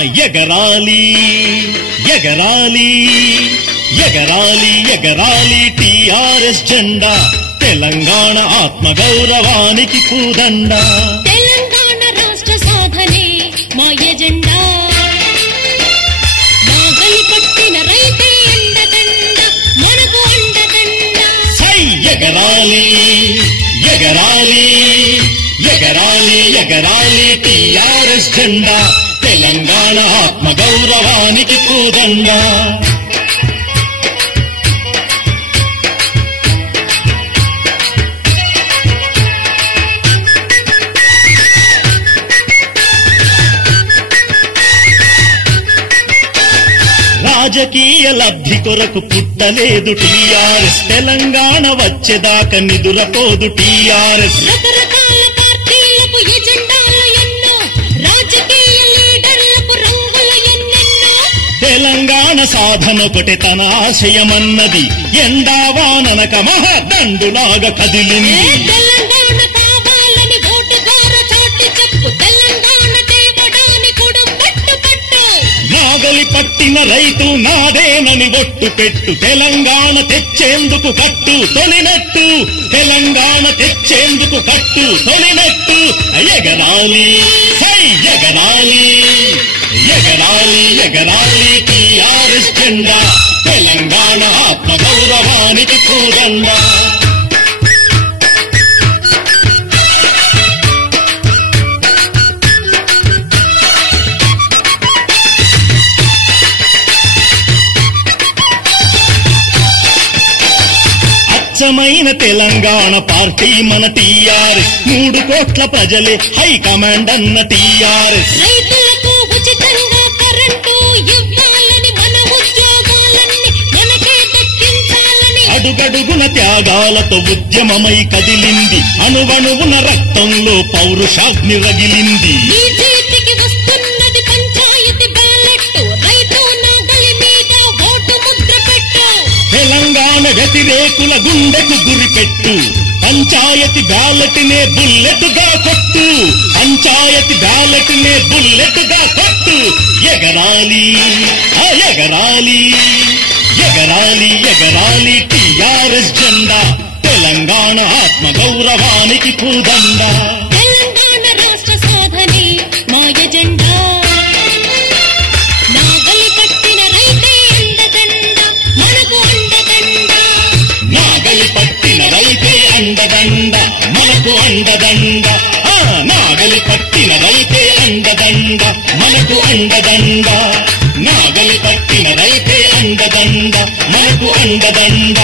ఎగరాలి ఎగరాలి ఎగరాలి ఎగరాలి టీఆర్ఎస్ జెండా తెలంగాణ ఆత్మగౌరవానికి పూదండ తెలంగాణ రాష్ట్ర సాధనే మా ఎజెండా నాగలి పట్టిన రైతే అండదండ మనకు అండదండ సై ఎగరాలి ఎగరాలి ఎగరాలి ఎగరాలి టీఆర్ఎస్ జెండా తెలంగాణ ఆత్మగౌరవానికి పూదండ రాజకీయ లబ్ధి కొరకు పుట్టలేదు టీఆర్ఎస్ తెలంగాణ వచ్చేదాకా నిదురపోదు టీఆర్ఎస్ రకరకాల పార్టీలకు ఎజెండాలు ఎన్నో రాజకీయ లీడర్లకు రంగులు ఎన్నెన్నో తెలంగాణ సాధనొకటే తన ఆశయమన్నది ఎండావాననక మహాదండులాగా కదిలింది తెలంగాణ కావాలని ఓటు ద్వారా చాటి చెప్పు తెలంగాణ తేవడాని కొడు పట్టు పట్టు నాగలి పట్టిన రైతు నాదేనని ఒట్టు పెట్టు తెలంగాణ తెచ్చేందుకు కట్టు తొలినట్టు తెలంగాణ తెచ్చేందుకు కట్టు తొలినట్టు ఎగరాలి హై ఎగరాలి ఎగరాలి ఎగరాలి టీఆర్ఎస్ జెండా తెలంగాణ ఆత్మగౌరవానికి పూదండ అచ్చమైన తెలంగాణ పార్టీ మన టీఆర్ఎస్ 3 కోట్ల ప్రజలే హై కమాండ్ అన్న టీఆర్ఎస్ రైతులకు ఉచితంగా కరెంటు ఇవ్వాలని మన ఉద్యోగాలన్నీ మనకే దక్కించాలని అడుగడుగున త్యాగాలతో ఉద్యమమై కదిలింది అణువణువున రక్తంలో పౌరుషాగ్ని రగిలింది ఈ చేతికి వస్తున్నది పంచాయతీ బ్యాలెట్ రైతు నాగలి మీద ఓటు ముద్ర పెట్టు తెలంగాణ వ్యతిరేకుల గుండెకు గురిపెట్టు పంచాయతీ బ్యాలెట్ నే బుల్లెట్ గా కొట్టు పంచాయతీ బ్యాలెట్ నే బుల్లెట్ గా కొట్టు ఎగరాలి ఎగరాలి ఎగరాలి ఎగరాలి టీఆర్ఎస్ జెండా తెలంగాణ ఆత్మగౌరవానికి పూదండ తెలంగాణ రాష్ట్ర సాధనే మా ఎజెండా నాగలి పట్టిన రైతే అండదండ మనకు అండదండ నాగలి పట్టిన రైతే అండదండ మనకు అండదండ నాగలి పట్టిన రైతే అండదండ మనకు అండదండ నాగలి పట్టిన రైతే అండదండ మనకు అండదండ